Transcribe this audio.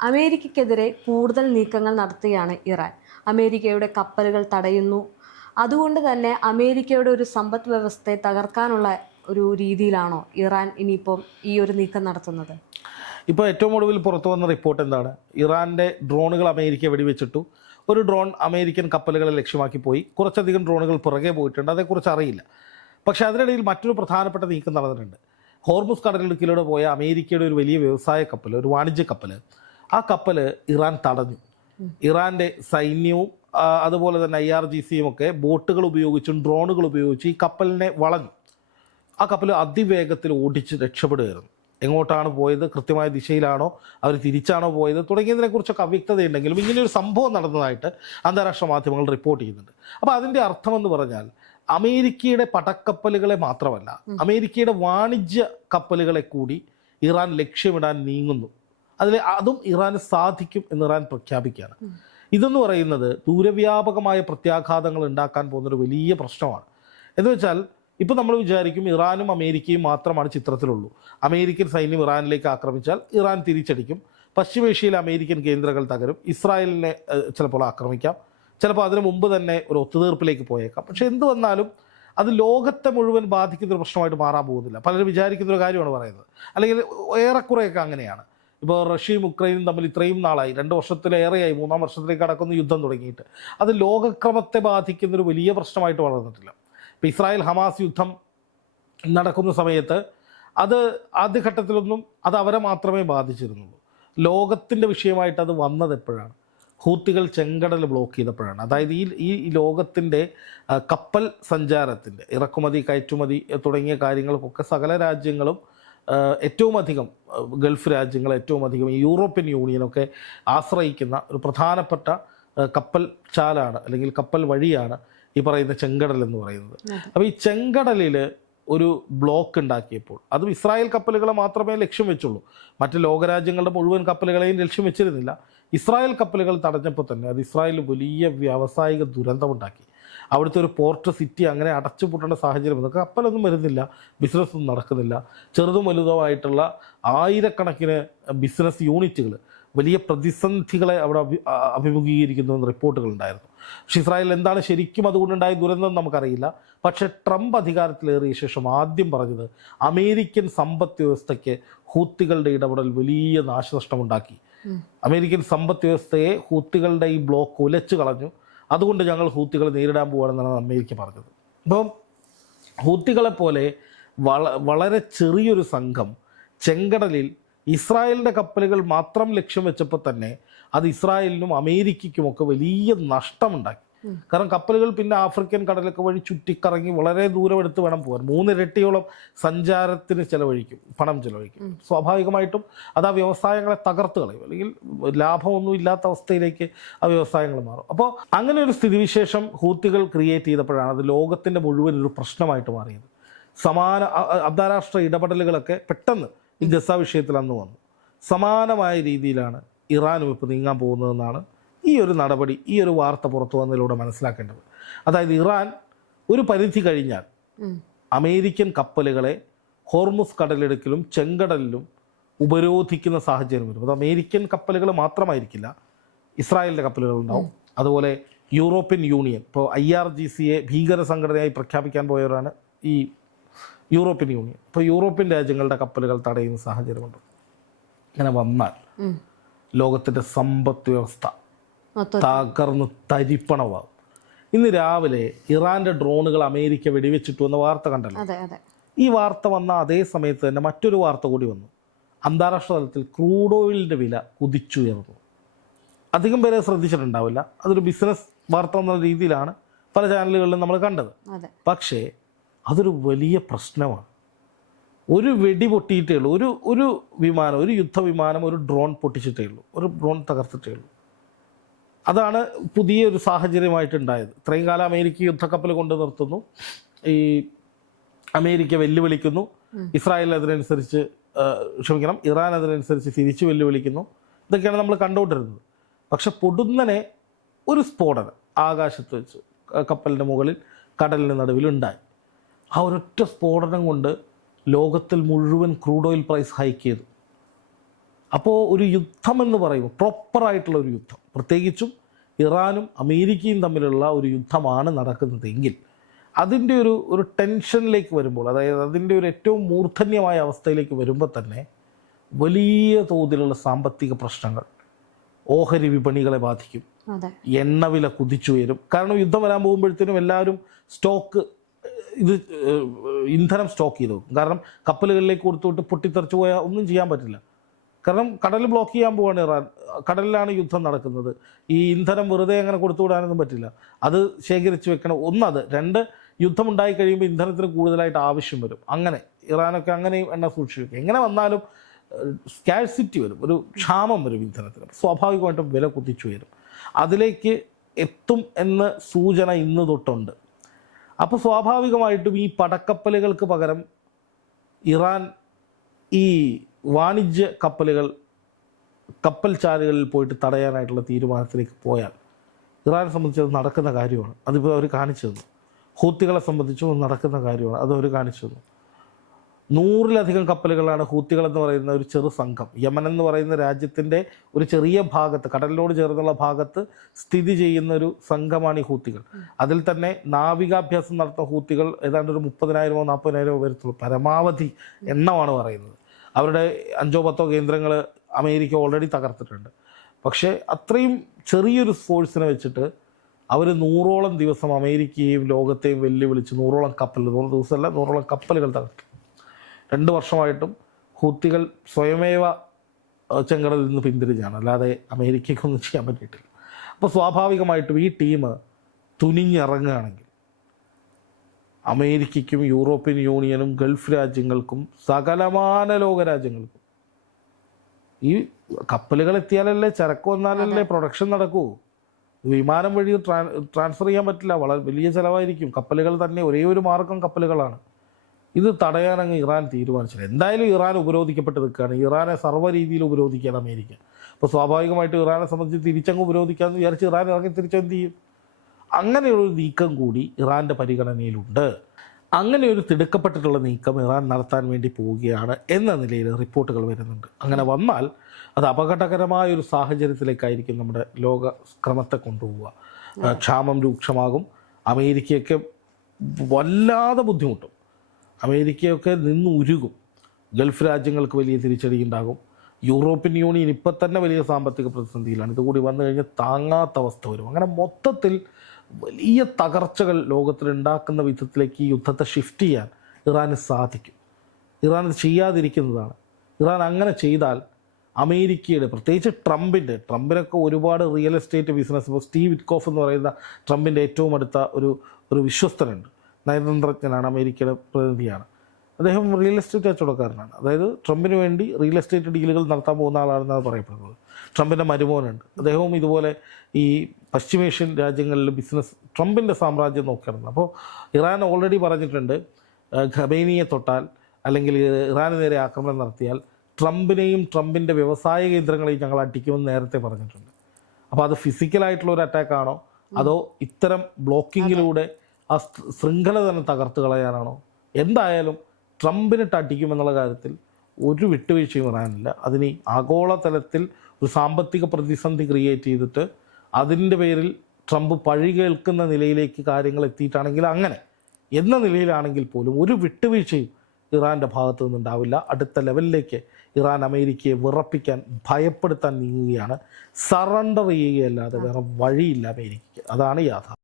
അമേരിക്കയ്ക്കെതിരെ കൂടുതൽ നീക്കങ്ങൾ നടത്തുകയാണ് ഇറാൻ. അമേരിക്കയുടെ കപ്പലുകൾ തടയുന്നു. അതുകൊണ്ട് തന്നെ അമേരിക്കയുടെ ഒരു സമ്പദ് വ്യവസ്ഥയെ തകർക്കാനുള്ള ഒരു രീതിയിലാണോ ഇറാൻ ഇനിയിപ്പം ഈ ഒരു നീക്കം നടത്തുന്നത്? ഇപ്പോൾ ഏറ്റവും ഒടുവിൽ പുറത്തു വന്ന റിപ്പോർട്ട് എന്താണ്? ഇറാന്റെ ഡ്രോണുകൾ അമേരിക്ക വെടിവെച്ചിട്ടു. ഒരു ഡ്രോൺ അമേരിക്കൻ കപ്പലുകളെ ലക്ഷ്യമാക്കി പോയി. കുറച്ചധികം ഡ്രോണുകൾ പുറകെ പോയിട്ടുണ്ട്. അതേക്കുറിച്ച് അറിയില്ല. പക്ഷേ അതിനിടയിൽ മറ്റൊരു പ്രധാനപ്പെട്ട നീക്കം നടന്നിട്ടുണ്ട്. ഹോർമുസ് കടലിടുക്കിലൂടെ പോയ അമേരിക്കയുടെ ഒരു വലിയ വ്യവസായ കപ്പൽ ഒരു വാണിജ്യ കപ്പൽ ആ കപ്പൽ ഇറാൻ തടഞ്ഞു. ഇറാന്റെ സൈന്യവും അതുപോലെ തന്നെ ഐ ആർ ജി സിയും ഒക്കെ ബോട്ടുകൾ ഉപയോഗിച്ചും ഡ്രോണുകൾ ഉപയോഗിച്ച് ഈ കപ്പലിനെ വളഞ്ഞു. ആ കപ്പൽ അതിവേഗത്തിൽ ഓടിച്ച് രക്ഷപ്പെടുകയായിരുന്നു. എങ്ങോട്ടാണ് പോയത്? കൃത്യമായ ദിശയിലാണോ? അവർ തിരിച്ചാണോ പോയത്? തുടങ്ങിയതിനെക്കുറിച്ചൊക്കെ അവ്യക്തതയുണ്ടെങ്കിലും ഇങ്ങനെയൊരു സംഭവം നടന്നതായിട്ട് അന്താരാഷ്ട്ര മാധ്യമങ്ങൾ റിപ്പോർട്ട് ചെയ്യുന്നുണ്ട്. അപ്പോൾ അതിന്റെ അർത്ഥമെന്ന് പറഞ്ഞാൽ അമേരിക്കയുടെ പടക്കപ്പലുകളെ മാത്രമല്ല അമേരിക്കയുടെ വാണിജ്യ കപ്പലുകളെ കൂടി ഇറാൻ ലക്ഷ്യമിടാൻ നീങ്ങുന്നു. അതിൽ അതും ഇറാന് സാധിക്കും എന്ന് ഇറാൻ പ്രഖ്യാപിക്കുകയാണ്. ഇതെന്ന് പറയുന്നത് ദൂരവ്യാപകമായ പ്രത്യാഘാതങ്ങൾ ഉണ്ടാക്കാൻ പോകുന്നൊരു വലിയ പ്രശ്നമാണ്. എന്ന് വെച്ചാൽ ഇപ്പോൾ നമ്മൾ വിചാരിക്കും ഇറാനും അമേരിക്കയും മാത്രമാണ് ചിത്രത്തിലുള്ളൂ. അമേരിക്കൻ സൈന്യം ഇറാനിലേക്ക് ആക്രമിച്ചാൽ ഇറാൻ തിരിച്ചടിക്കും. പശ്ചിമേഷ്യയിലെ അമേരിക്കൻ കേന്ദ്രങ്ങൾ തകരും. ഇസ്രായേലിനെ ചിലപ്പോൾ ആക്രമിക്കാം. ചിലപ്പോൾ അതിനു മുമ്പ് തന്നെ ഒരു ഒത്തുതീർപ്പിലേക്ക് പോയേക്കാം. പക്ഷെ എന്ത് വന്നാലും അത് ലോകത്തെ മുഴുവൻ ബാധിക്കുന്ന ഒരു പ്രശ്നമായിട്ട് മാറാൻ പോകുന്നില്ല. പലരും വിചാരിക്കുന്ന ഒരു കാര്യമാണ് പറയുന്നത്. അല്ലെങ്കിൽ ഏറെക്കുറെയൊക്കെ അങ്ങനെയാണ്. ഇപ്പോൾ റഷ്യയും ഉക്രൈനും തമ്മിൽ ഇത്രയും നാളായി. രണ്ട് വർഷത്തിലേറെയായി. മൂന്നാം വർഷത്തിലേക്ക് കടക്കുന്ന യുദ്ധം തുടങ്ങിയിട്ട്. അത് ലോകക്രമത്തെ ബാധിക്കുന്നൊരു വലിയ പ്രശ്നമായിട്ട് വളർന്നിട്ടില്ല. ഇപ്പോൾ ഇസ്രായേൽ ഹമാസ് യുദ്ധം നടക്കുന്ന സമയത്ത് അത് ആദ്യഘട്ടത്തിലൊന്നും അത് അവരെ മാത്രമേ ബാധിച്ചിരുന്നുള്ളൂ. ലോകത്തിന്റെ വിഷയമായിട്ട് അത് വന്നത് എപ്പോഴാണ്? ഹൂത്തികൾ ചെങ്കടൽ ബ്ലോക്ക് ചെയ്തപ്പോഴാണ്. അതായത് ഈ ഈ ലോകത്തിന്റെ കപ്പൽ സഞ്ചാരത്തിന്റെ ഇറക്കുമതി കയറ്റുമതി തുടങ്ങിയ കാര്യങ്ങൾക്കൊക്കെ സകല രാജ്യങ്ങളും ഏറ്റവും അധികം ഗൾഫ് രാജ്യങ്ങൾ ഏറ്റവും അധികം ഈ യൂറോപ്യൻ യൂണിയനൊക്കെ ആശ്രയിക്കുന്ന ഒരു പ്രധാനപ്പെട്ട കപ്പൽ ചാലാണ് അല്ലെങ്കിൽ കപ്പൽ വഴിയാണ് ഈ പറയുന്ന ചെങ്കടൽ എന്ന് പറയുന്നത്. അപ്പോൾ ഈ ചെങ്കടലിൽ ഒരു ബ്ലോക്ക് ഉണ്ടാക്കിയപ്പോൾ അതും ഇസ്രായേൽ കപ്പലുകളെ മാത്രമേ ലക്ഷ്യം വെച്ചുള്ളൂ. മറ്റ് ലോകരാജ്യങ്ങളുടെ മുഴുവൻ കപ്പലുകളെയും ലക്ഷ്യം വെച്ചിരുന്നില്ല. ഇസ്രായേൽ കപ്പലുകൾ തടഞ്ഞപ്പോൾ തന്നെ അത് ഇസ്രായേൽ വലിയ വ്യാവസായിക ദുരന്തമുണ്ടാക്കി. അവിടുത്തെ ഒരു പോർട്ട് സിറ്റി അങ്ങനെ അടച്ചുപൂട്ടേണ്ട സാഹചര്യം ഇതൊക്കെ കപ്പലൊന്നും വരുന്നില്ല ബിസിനസ് ഒന്നും നടക്കുന്നില്ല. ചെറുതും വലുതുമായിട്ടുള്ള ആയിരക്കണക്കിന് ബിസിനസ് യൂണിറ്റുകൾ വലിയ പ്രതിസന്ധികളെ അവിടെ അഭിമുഖീകരിക്കുന്നുവെന്ന് ആ, അഭിമുഖീകരിക്കുന്നു എന്ന് റിപ്പോർട്ടുകളുണ്ടായിരുന്നു പക്ഷേ ഇസ്രായേൽ എന്താണ് ശരിക്കും അതുകൊണ്ടുണ്ടായ ദുരന്തം നമുക്കറിയില്ല. പക്ഷേ ട്രംപ് അധികാരത്തിലേറിയ ശേഷം ആദ്യം പറഞ്ഞത് അമേരിക്കൻ സമ്പദ് വ്യവസ്ഥയ്ക്ക് ഹൂത്തികളുടെ ഇടപെടൽ വലിയ നാശനഷ്ടമുണ്ടാക്കി. അമേരിക്കൻ സമ്പദ് വ്യവസ്ഥയെ ഹൂത്തികളുടെ ഈ ബ്ലോക്ക് ഉലച്ചു കളഞ്ഞു അതുകൊണ്ട് ഞങ്ങൾ ഹൂത്തികളെ നേരിടാൻ പോവുകയാണെന്നാണ് അമേരിക്ക പറഞ്ഞത്. അപ്പം ഹൂത്തികളെ പോലെ വള വളരെ ചെറിയൊരു സംഘം ചെങ്കടലിൽ ഇസ്രായേലിന്റെ കപ്പലുകൾ മാത്രം ലക്ഷ്യം വെച്ചപ്പോൾ തന്നെ അത് ഇസ്രായേലിനും അമേരിക്കയ്ക്കുമൊക്കെ വലിയ നഷ്ടമുണ്ടാക്കി. കാരണം കപ്പലുകൾ പിന്നെ ആഫ്രിക്കൻ കടലൊക്കെ വഴി ചുറ്റിക്കറങ്ങി വളരെ ദൂരം എടുത്ത് വേണം പോകാൻ. മൂന്നിരട്ടിയോളം സഞ്ചാരത്തിന് ചെലവഴിക്കും പണം ചെലവഴിക്കും. സ്വാഭാവികമായിട്ടും അത് ആ വ്യവസായങ്ങളെ തകർത്ത് കളയും. അല്ലെങ്കിൽ ലാഭമൊന്നും ഇല്ലാത്ത അവസ്ഥയിലേക്ക് ആ വ്യവസായങ്ങൾ മാറും. അപ്പോൾ അങ്ങനെ ഒരു സ്ഥിതിവിശേഷം ഹൂത്തികൾ ക്രിയേറ്റ് ചെയ്തപ്പോഴാണ് അത് ലോകത്തിന്റെ മുഴുവൻ ഒരു പ്രശ്നമായിട്ട് മാറിയത്. സമാന അന്താരാഷ്ട്ര ഇടപെടലുകളൊക്കെ പെട്ടെന്ന് ഈ ഗസ വിഷയത്തിൽ അന്ന് വന്നു. സമാനമായ രീതിയിലാണ് ഇറാനും ഇപ്പോൾ നീങ്ങാൻ പോകുന്നതെന്നാണ് ഈ ഒരു നടപടി ഈ ഒരു വാർത്ത പുറത്തു വന്നതിലൂടെ മനസ്സിലാക്കേണ്ടത്. അതായത് ഇറാൻ ഒരു പരിധി കഴിഞ്ഞാൽ അമേരിക്കൻ കപ്പലുകളെ ഹോർമുസ് കടലിടുക്കിലും ചെങ്കടലിലും ഉപരോധിക്കുന്ന സാഹചര്യം വരും. അത് അമേരിക്കൻ കപ്പലുകൾ മാത്രമായിരിക്കില്ല ഇസ്രായേലിന്റെ കപ്പലുകൾ ഉണ്ടാവും. അതുപോലെ യൂറോപ്യൻ യൂണിയൻ ഇപ്പോൾ ഐ ആർ ജി സിയെ ഭീകര സംഘടനയായി പ്രഖ്യാപിക്കാൻ പോയവരാണ് ഈ യൂറോപ്യൻ യൂണിയൻ. ഇപ്പോൾ യൂറോപ്യൻ രാജ്യങ്ങളുടെ കപ്പലുകൾ തടയുന്ന സാഹചര്യമുണ്ട്. അങ്ങനെ വന്നാൽ. ലോകത്തിന്റെ സമ്പദ് വ്യവസ്ഥ തകർന്ന് തരിപ്പണമാകും ഇന്ന് രാവിലെ ഇറാന്റെ ഡ്രോണുകൾ അമേരിക്ക വെടിവെച്ചിട്ടു എന്ന വാർത്ത കണ്ടല്ലോ. ഈ വാർത്ത വന്ന അതേ സമയത്ത് തന്നെ മറ്റൊരു വാർത്ത കൂടി വന്നു. അന്താരാഷ്ട്ര തലത്തിൽ ക്രൂഡ് ഓയിലിന്റെ വില കുതിച്ചുയർന്നു. അധികം പേരെ ശ്രദ്ധിച്ചിട്ടുണ്ടാവില്ല. അതൊരു ബിസിനസ് വാർത്ത എന്ന രീതിയിലാണ് പല ചാനലുകളിലും നമ്മൾ കണ്ടത്. പക്ഷേ അതൊരു വലിയ പ്രശ്നമാണ്. ഒരു വെടി പൊട്ടിയിട്ടേ ഉള്ളൂ. ഒരു ഒരു വിമാനം ഒരു യുദ്ധവിമാനം ഒരു ഡ്രോൺ പൊട്ടിച്ചിട്ടേ ഉള്ളൂ. ഒരു ഡ്രോൺ തകർത്തിട്ടേ ഉള്ളൂ. അതാണ് പുതിയൊരു സാഹചര്യമായിട്ടുണ്ടായത്. ഇത്രയും കാലം അമേരിക്ക യുദ്ധക്കപ്പൽ കൊണ്ട് നിർത്തുന്നു. ഈ അമേരിക്ക വെല്ലുവിളിക്കുന്നു. ഇസ്രായേൽ അതിനനുസരിച്ച് ക്ഷമിക്കണം ഇറാൻ അതിനനുസരിച്ച് തിരിച്ചു വെല്ലുവിളിക്കുന്നു. ഇതൊക്കെയാണ് നമ്മൾ കണ്ടുകൊണ്ടിരുന്നത്. പക്ഷെ പൊടുന്നനെ ഒരു സ്ഫോടനം ആകാശത്ത് വെച്ച് കപ്പലിന്റെ മുകളിൽ കടലിന് നടുവിലുണ്ടായി. ആ ഒരൊറ്റ സ്ഫോടനം കൊണ്ട് ലോകത്തിൽ മുഴുവൻ ക്രൂഡ് ഓയിൽ പ്രൈസ് ഹൈക്ക് ചെയ്തു. അപ്പോൾ ഒരു യുദ്ധം എന്ന് പറയുമ്പോൾ പ്രോപ്പറായിട്ടുള്ള ഒരു യുദ്ധം. പ്രത്യേകിച്ചും ഇറാനും അമേരിക്കയും തമ്മിലുള്ള ഒരു യുദ്ധമാണ് നടക്കുന്നതെങ്കിൽ അതിന്റെ ഒരു ഒരു ടെൻഷനിലേക്ക് വരുമ്പോൾ അതായത് അതിന്റെ ഒരു ഏറ്റവും മൂർധന്യമായ അവസ്ഥയിലേക്ക് വരുമ്പോൾ തന്നെ വലിയ തോതിലുള്ള സാമ്പത്തിക പ്രശ്നങ്ങൾ ഓഹരി വിപണികളെ ബാധിക്കും എണ്ണവില കുതിച്ചുയരും. കാരണം യുദ്ധം വരാൻ പോകുമ്പോഴത്തേനും എല്ലാവരും സ്റ്റോക്ക് ഇത് ഇന്ധനം സ്റ്റോക്ക് ചെയ്തു വെക്കും. കാരണം കപ്പലുകളിലേക്ക് കൊടുത്തുവിട്ട് പൊട്ടിത്തെറിച്ചു പോയാൽ ഒന്നും ചെയ്യാൻ പറ്റില്ല. കാരണം കടൽ ബ്ലോക്ക് ചെയ്യാൻ പോവാണ് ഇറാൻ. കടലിലാണ് യുദ്ധം നടക്കുന്നത്. ഈ ഇന്ധനം വെറുതെ അങ്ങനെ കൊടുത്തുവിടാനൊന്നും പറ്റില്ല. അത് ശേഖരിച്ച് വെക്കണം ഒന്നത്. രണ്ട് യുദ്ധം ഉണ്ടായി കഴിയുമ്പോൾ ഇന്ധനത്തിന് കൂടുതലായിട്ട് ആവശ്യം വരും. അങ്ങനെ. ഇറാനൊക്കെ അങ്ങനെയും എണ്ണ സൂക്ഷിച്ചു വെക്കും എങ്ങനെ വന്നാലും സ്കാഴ്സിറ്റി വരും. ഒരു ക്ഷാമം വരും ഇന്ധനത്തിന്. സ്വാഭാവികമായിട്ടും വില കുത്തിച്ചുയരും അതിലേക്ക് എത്തും എന്ന സൂചന ഇന്ന് തൊട്ടുണ്ട്. അപ്പോൾ സ്വാഭാവികമായിട്ടും ഈ പടക്കപ്പലുകൾക്ക് പകരം ഇറാൻ ഈ വാണിജ്യ കപ്പലുകൾ കപ്പൽ ചാലുകളിൽ പോയിട്ട് തടയാനായിട്ടുള്ള തീരുമാനത്തിലേക്ക് പോയാൽ ഇറാനെ സംബന്ധിച്ച് അത് നടക്കുന്ന കാര്യമാണ്. അതിപ്പോൾ അവർ കാണിച്ചു തന്നു. ഹൂത്തികളെ സംബന്ധിച്ചും നടക്കുന്ന കാര്യമാണ്. അത് അവർ കാണിച്ചു തന്നു. നൂറിലധികം കപ്പലുകളാണ് ഹൂത്തികളെന്ന് പറയുന്ന ഒരു ചെറു സംഘം. യമൻ എന്ന് പറയുന്ന രാജ്യത്തിന്റെ ഒരു ചെറിയ ഭാഗത്ത് കടലിനോട് ചേർന്നുള്ള ഭാഗത്ത് സ്ഥിതി ചെയ്യുന്ന ഒരു സംഘമാണ് ഈ ഹൂത്തികൾ. അതിൽ തന്നെ നാവികാഭ്യാസം നടത്തുന്ന ഹൂത്തികൾ ഏതാണ്ട് ഒരു മുപ്പതിനായിരമോ നാൽപ്പതിനായിരമോ വരത്തുള്ളൂ പരമാവധി എണ്ണമാണ് പറയുന്നത്. അവരുടെ അഞ്ചോ പത്തോ കേന്ദ്രങ്ങൾ അമേരിക്ക ഓൾറെഡി തകർത്തിട്ടുണ്ട്. പക്ഷേ അത്രയും ചെറിയൊരു ഫോഴ്സിനെ വെച്ചിട്ട് അവർ നൂറോളം ദിവസം അമേരിക്കയെയും ലോകത്തെയും വെല്ലുവിളിച്ച് നൂറോളം കപ്പൽ നൂറ് ദിവസമല്ല നൂറോളം കപ്പലുകൾ തകർക്കും. രണ്ട് വർഷമായിട്ടും ഹൂത്തികൾ സ്വയമേവ ചെങ്കടലിൽ നിന്ന് പിന്തിരിഞ്ഞാണ്. അല്ലാതെ അമേരിക്കയ്ക്കൊന്നും ചെയ്യാൻ പറ്റിയിട്ടില്ല. അപ്പോൾ സ്വാഭാവികമായിട്ടും ഈ ടീം തുനിഞ്ഞിറങ്ങുകയാണെങ്കിൽ അമേരിക്കയ്ക്കും യൂറോപ്യൻ യൂണിയനും ഗൾഫ് രാജ്യങ്ങൾക്കും സകലമാന ലോകരാജ്യങ്ങൾക്കും. ഈ കപ്പലുകൾ എത്തിയാലല്ലേ ചരക്ക് വന്നാലല്ലേ പ്രൊഡക്ഷൻ നടക്കൂ? വിമാനം വഴി ട്രാൻ ട്രാൻസ്ഫർ ചെയ്യാൻ പറ്റില്ല. വളരെ വലിയ ചിലവായിരിക്കും. കപ്പലുകൾ തന്നെ ഒരേ ഒരു മാർഗം കപ്പലുകളാണ്. ഇത് തടയാൻ അങ്ങ് ഇറാൻ തീരുമാനിച്ചില്ല. എന്തായാലും ഇറാൻ ഉപരോധിക്കപ്പെട്ട് നിൽക്കുകയാണ്. ഇറാനെ സർവ രീതിയിൽ ഉപരോധിക്കുകയാണ് അമേരിക്ക. അപ്പോൾ സ്വാഭാവികമായിട്ട് ഇറാനെ സംബന്ധിച്ച് തിരിച്ചങ്ങ് ഉപരോധിക്കാമെന്ന് വിചാരിച്ച് ഇറാൻ ഇറങ്ങി തിരിച്ചെന്ത് ചെയ്യും? അങ്ങനെയൊരു നീക്കം കൂടി ഇറാന്റെ പരിഗണനയിലുണ്ട്. അങ്ങനെ ഒരു തിടുക്കപ്പെട്ടിട്ടുള്ള നീക്കം ഇറാൻ നടത്താൻ വേണ്ടി പോവുകയാണ് എന്ന നിലയിൽ റിപ്പോർട്ടുകൾ വരുന്നുണ്ട്. അങ്ങനെ വന്നാൽ അത് അപകടകരമായ ഒരു സാഹചര്യത്തിലേക്കായിരിക്കും നമ്മുടെ ലോക ക്രമത്തെ കൊണ്ടുപോവുക. ക്ഷാമം രൂക്ഷമാകും. അമേരിക്കയൊക്കെ വല്ലാതെ ബുദ്ധിമുട്ടും. അമേരിക്കയൊക്കെ നിന്ന് ഉരുകും. ഗൾഫ് രാജ്യങ്ങൾക്ക് വലിയ തിരിച്ചടി ഉണ്ടാകും. യൂറോപ്യൻ യൂണിയൻ ഇപ്പം തന്നെ വലിയ സാമ്പത്തിക പ്രതിസന്ധിയിലാണ്. ഇതുകൂടി വന്നു കഴിഞ്ഞാൽ താങ്ങാത്ത അവസ്ഥ വരും. അങ്ങനെ മൊത്തത്തിൽ വലിയ തകർച്ചകൾ ലോകത്തിൽ ഉണ്ടാക്കുന്ന വിധത്തിലേക്ക് ഈ യുദ്ധത്തെ ഷിഫ്റ്റ് ചെയ്യാൻ ഇറാന് സാധിക്കും. ഇറാൻ അത് ചെയ്യാതിരിക്കുന്നതാണ്. ഇറാൻ അങ്ങനെ ചെയ്താൽ അമേരിക്കയുടെ പ്രത്യേകിച്ച് ട്രംപിന്റെ ട്രംപിനൊക്കെ ഒരുപാട് റിയൽ എസ്റ്റേറ്റ് ബിസിനസ് ഇപ്പോൾ സ്റ്റീവ് വിറ്റ്കോഫ് എന്ന് പറയുന്ന ട്രംപിന്റെ ഏറ്റവും അടുത്ത ഒരു ഒരു വിശ്വസ്തനുണ്ട്. നയതന്ത്രജ്ഞനാണ് അമേരിക്കയുടെ പ്രതിനിധിയാണ്. അദ്ദേഹം റിയൽ എസ്റ്റേറ്റ് കച്ചവടക്കാരനാണ് അതായത് ട്രംപിന് വേണ്ടി റിയൽ എസ്റ്റേറ്റ് ഡീലുകൾ നടത്താൻ പോകുന്ന ആളാണെന്നാണ് പറയപ്പെടുന്നത്. ട്രംപിന്റെ മരുമോനുണ്ട് അദ്ദേഹവും ഇതുപോലെ ഈ പശ്ചിമേഷ്യൻ രാജ്യങ്ങളിൽ ബിസിനസ് ട്രംപിന്റെ സാമ്രാജ്യം നോക്കിയിരുന്നു അപ്പോൾ ഇറാൻ ഓൾറെഡി പറഞ്ഞിട്ടുണ്ട് ഖബൈനിയെ തൊട്ടാൽ അല്ലെങ്കിൽ ഇറാന് നേരെ ആക്രമണം നടത്തിയാൽ ട്രംപിനെയും ട്രംപിന്റെ വ്യവസായ കേന്ദ്രങ്ങളെയും ഞങ്ങൾ അടിക്കുമെന്ന് നേരത്തെ പറഞ്ഞിട്ടുണ്ട്. അപ്പോൾ അത് ഫിസിക്കലായിട്ടുള്ള ഒരു അറ്റാക്ക് ആണോ? അതോ ഇത്തരം ബ്ലോക്കിങ്ങിലൂടെ ആ ശൃംഖല തന്നെ തകർത്ത് കളയാനാണോ? എന്തായാലും ട്രംപിനിട്ട് തട്ടിക്കുമെന്നുള്ള കാര്യത്തിൽ ഒരു വിട്ടുവീഴ്ചയും പറയാനില്ല അതിന് ആഗോളതലത്തിൽ ഒരു സാമ്പത്തിക പ്രതിസന്ധി ക്രിയേറ്റ് ചെയ്തിട്ട് അതിന്റെ പേരിൽ ട്രംപ് പഴി കേൾക്കുന്ന നിലയിലേക്ക് കാര്യങ്ങൾ എത്തിയിട്ടാണെങ്കിൽ അങ്ങനെ എന്ന നിലയിലാണെങ്കിൽ പോലും ഒരു വിട്ടുവീഴ്ചയും ഇറാന്റെ ഭാഗത്തു നിന്നുണ്ടാവില്ല. അടുത്ത ലെവലിലേക്ക് ഇറാൻ അമേരിക്കയെ വിറപ്പിക്കാൻ ഭയപ്പെടുത്താൻ നീങ്ങുകയാണ്. സറണ്ടർ ചെയ്യുകയല്ലാതെ വേറെ വഴിയില്ല അമേരിക്കയ്ക്ക്. അതാണ് യാഥാർത്ഥ്യം.